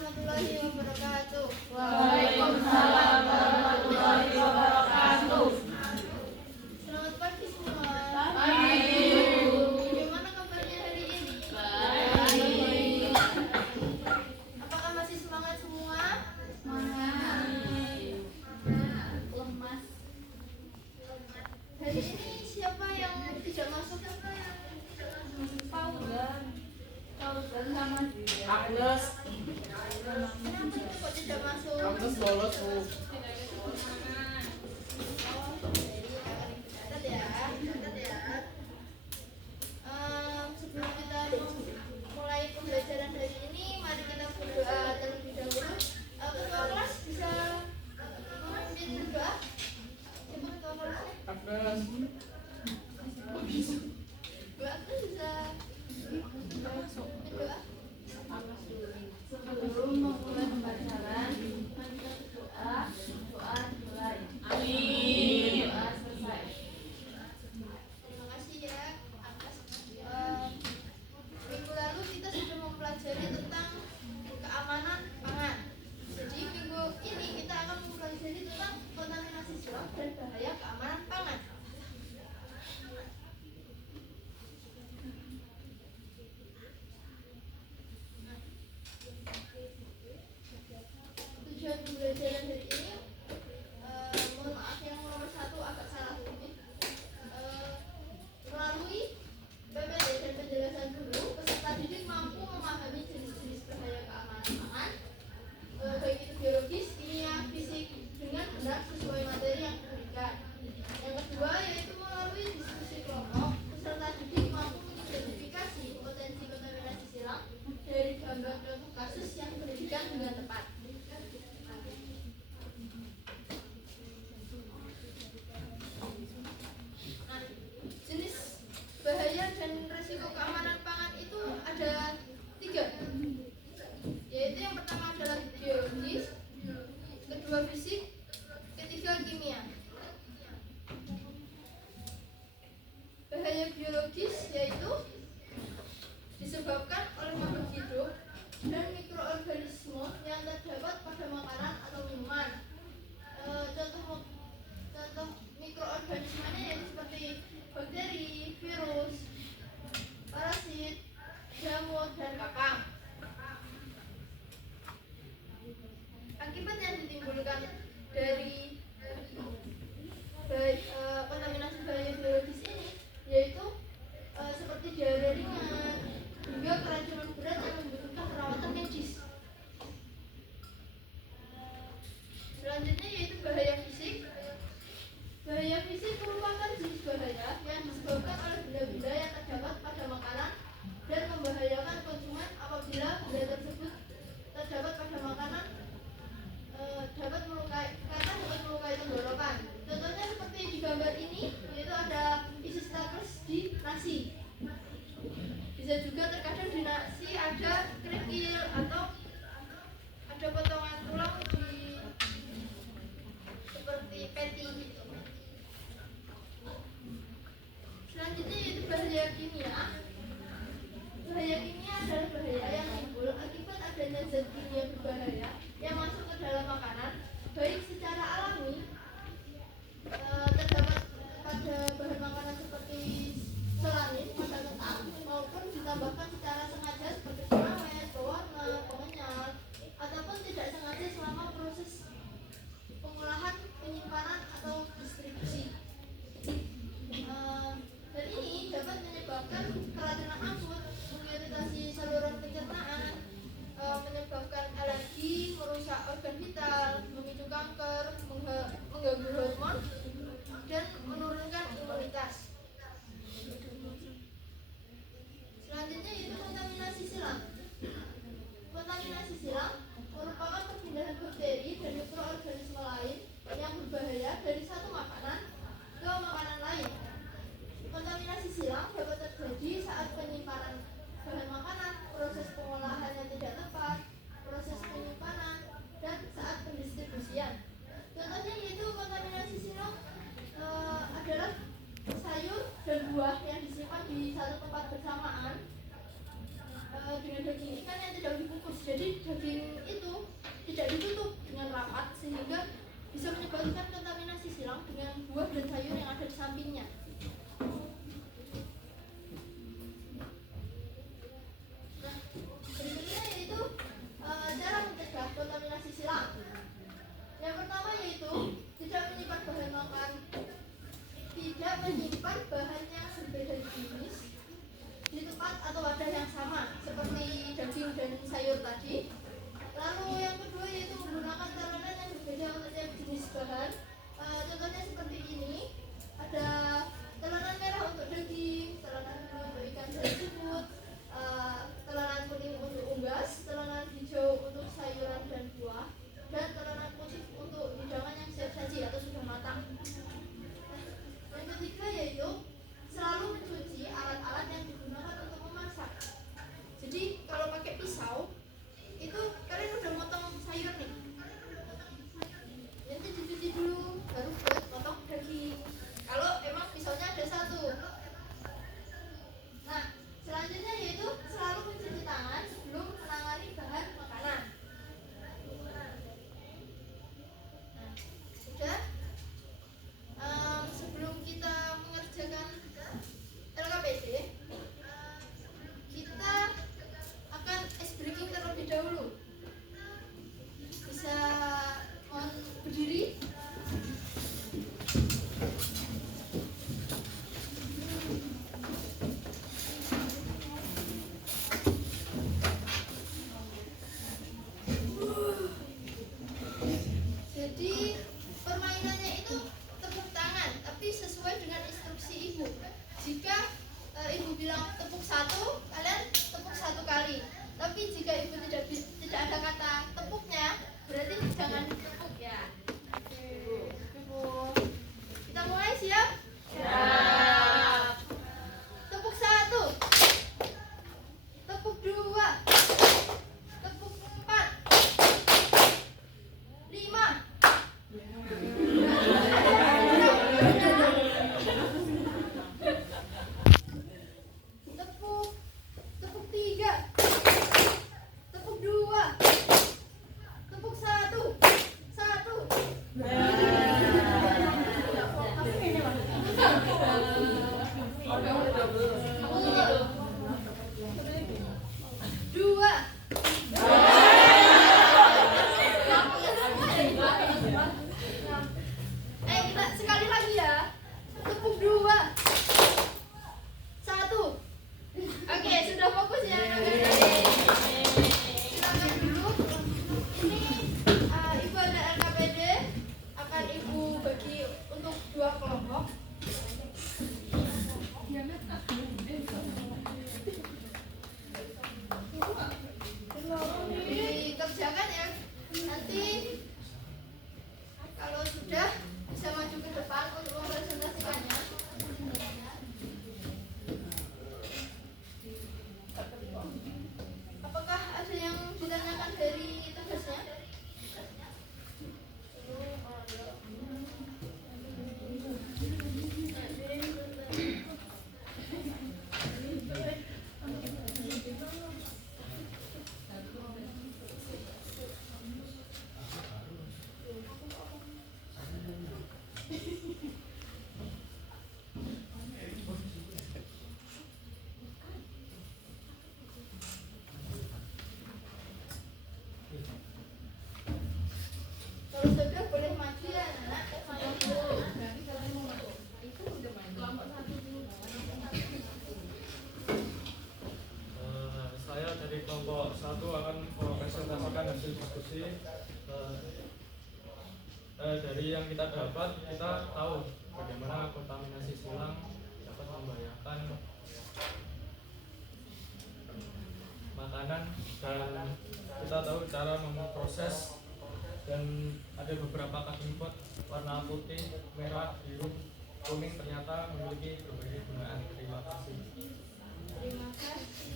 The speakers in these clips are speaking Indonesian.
warahmatullahi wabarakatuh. Waalaikumsalam warahmatullahi wabarakatuh. Selamat pagi semua. Pagi. Bagaimana kabarnya hari ini? Baik. Apakah masih semangat semua? Semangat. Lemas. Hari ini siapa yang tidak masuk? Paudan. Paudan sama dia. Agnes, Kenapa itu kok tidak masuk? Agnes lolos Bu. Catat ya. Sebelum kita mulai pembelajaran hari ini, mari kita berdoa terlebih dahulu. Ketua kelas bisa memimpin doa. Coba ketua kelasnya. Agnes, Doa aku bisa memimpin doa. Sebelum memulai pembelajaran, mari kita berdoa. Doa dimulai. Amin. Doa selesai. Terima kasih ya atas minggu lalu kita sudah mempelajari tentang keamanan pangan. Jadi minggu ini kita akan mempelajari tentang kontaminasi silang dan bahaya keamanan pangan. Tujuan pembelajaran hari ini, mohon maaf yang nomor 1 agak salah sedikit. Melalui PPT dan penjelasan dulu, peserta didik mampu memahami jenis-jenis bahaya keamanan pangan, baik itu biologis, kimia, fisik, dengan benar sesuai materi yang diberikan. Yang kedua yaitu melalui diskusi kelompok, peserta didik mampu mengidentifikasi potensi kontaminasi silang dari gambar contoh kasus yang diberikan dengan tepat. Nah, jenis bahaya dan resiko keamanan pangan itu ada 3, yaitu yang pertama adalah biologis, kedua fisik, ketiga kimia. Bahaya biologis yaitu disebabkan oleh makhluk hidup dan mikroorganisme yang terdapat pada makanan atau minuman. Contoh mikroorganismenya yaitu seperti bakteri, virus, parasit, jamur, dan kakang. Akibat yang ditimbulkan dari kontaminasi bahaya biologis ini yaitu seperti diare ringan hingga keracunan berat yang membutuhkan perawatan medis. Selanjutnya yaitu bahaya fisik. Bahaya fisik merupakan jenis bahaya yang disebabkan oleh benda-benda yang terdapat pada makanan dan membahayakan konsumen apabila benda tersebut terdapat pada makanan dapat melukai tenggorokan. Contohnya seperti di gambar ini, yaitu ada isi staples di nasi. Bisa juga terkadang di nasi ada kerikil atau ada potongan tulang di seperti patty gitu. Selanjutnya yaitu bahaya kimia. Bahaya kimia adalah bahaya yang timbul akibat adanya zat kimia berbahaya yang masuk ke dalam makanan, baik secara alami terdapat pada bahan makanan seperti selanin pada kentang maupun ditambahkan secara dengan daging ikan yang tidak dikukus. Jadi daging itu tidak ditutup dengan rapat sehingga bisa menyebabkan kontaminasi silang dengan buah dan sayur yang ada di sampingnya. Nah, berikutnya yaitu cara mencegah kontaminasi silang. Yang pertama yaitu tidak menyimpan bahan makan, tidak menyimpan bahan yang berbeda jenis di tempat atau wadah yang sama seperti daging dan sayur tadi. Lalu yang kedua yaitu menggunakan telanan yang berbeda untuk setiap jenis bahan. Contohnya seperti ini, ada telanan merah untuk daging, telanan biru untuk ikan dan seafood, telanan kuning untuk unggas, telanan hijau untuk sayuran dan buah, dan telanan putih untuk hidangan yang siap saji atau sudah matang. Yang ketiga yaitu selalu mencuci alat-alat yang digunakan untuk memasak. Jadi kalau pakai pisau itu kalian udah motong sayur nih, nanti dicuci dulu baru buat potong daging. Kalau emang pisaunya ada satu. Nah, selanjutnya yaitu selalu mencuci tangan sebelum menangani bahan makanan. Nah, sudah. Sebelum kita mengerjakan LKPD, kita akan ice breaking terlebih dahulu. Bisa mohon berdiri. Jadi permainannya itu tepuk tangan, tapi sesuai dengan instruksi ibu. Jika ibu bilang tepuk satu, kalian tepuk satu kali. Tapi jika ibu tidak ada kata tepuknya, berarti jangan tepuk ya. Ibu, kita mulai, siap? Siap. Tepuk satu, tepuk dua, tepuk empat, lima. Tepuk tiga, tepuk dua, tepuk satu. Dua. Kita sekali lagi ya. Tepuk dua, satu. Oke, sudah fokus ya anak-anak. Silakan dulu. Ini ibu ada LKPD, akan ibu bagi untuk 2 kelompok. Dikerjakan ya. Nanti kalau sudah bisa maju ke depan untuk mempresentasikannya. Apakah ada yang ditanyakan dari tugasnya? Kalau sudah boleh maju ya anak. Saya dari kelompok 1 akan mempresentasikan hasil diskusi. Dari yang kita dapat, kita tahu bagaimana kontaminasi silang dapat membahayakan makanan, dan kita tahu cara memproses, dan ada beberapa cutting board warna putih, merah, biru, kuning ternyata memiliki berbagai gunaan. Terima kasih. Terima kasih.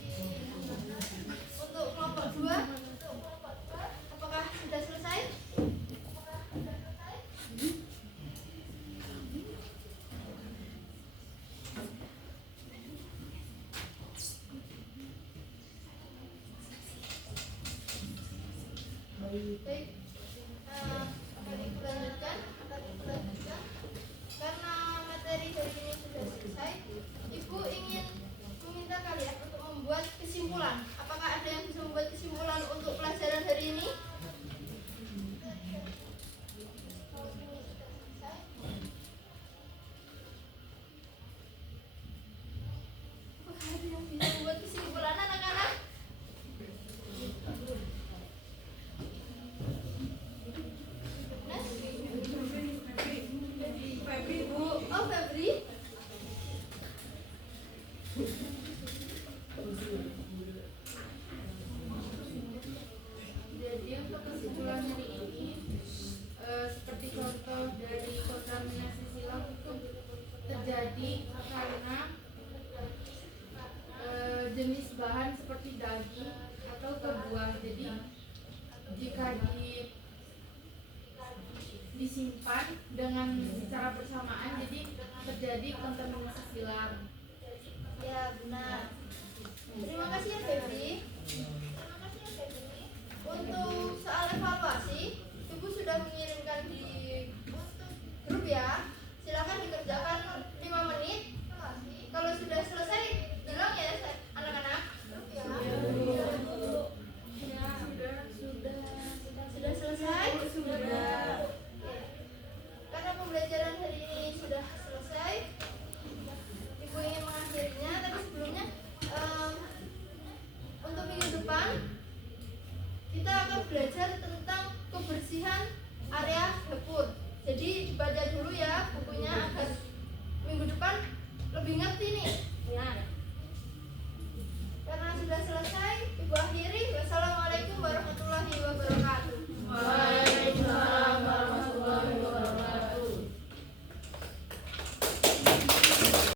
Untuk kelompok 2, apakah sudah selesai? Baik, akan Ibu lanjutkan. Karena materi hari ini sudah selesai, Ibu ingin meminta kalian untuk membuat kesimpulan. Apakah ada yang bisa membuat kesimpulan untuk pelajaran hari ini? Apakah ada yang bisa membuat kesimpulan, anak-anak? Oh, Febri. Jadi untuk kesimpulan hari ini, seperti contoh dari kontaminasi silang itu terjadi karena jenis bahan seperti daging atau buah. Jadi jika disimpan dengan secara bersamaan, jadi terjadi kontaminasi silang. Ya, benar. Terima kasih ya, Febri. Untuk soal evaluasi, Ibu sudah mengirimkan di grup ya. Silakan dikerjakan 5 menit. Kalau sudah selesai, bilang ya anak-anak. Sudah selesai? Sudah. Karena pembelajaran hari ini sudah selesai, Ibu ingin mengakhirinya. Tapi sebelumnya, untuk minggu depan kita akan belajar tentang kebersihan area dapur. Jadi dibaca dulu ya bukunya agar minggu depan lebih ngerti nih. Karena sudah selesai.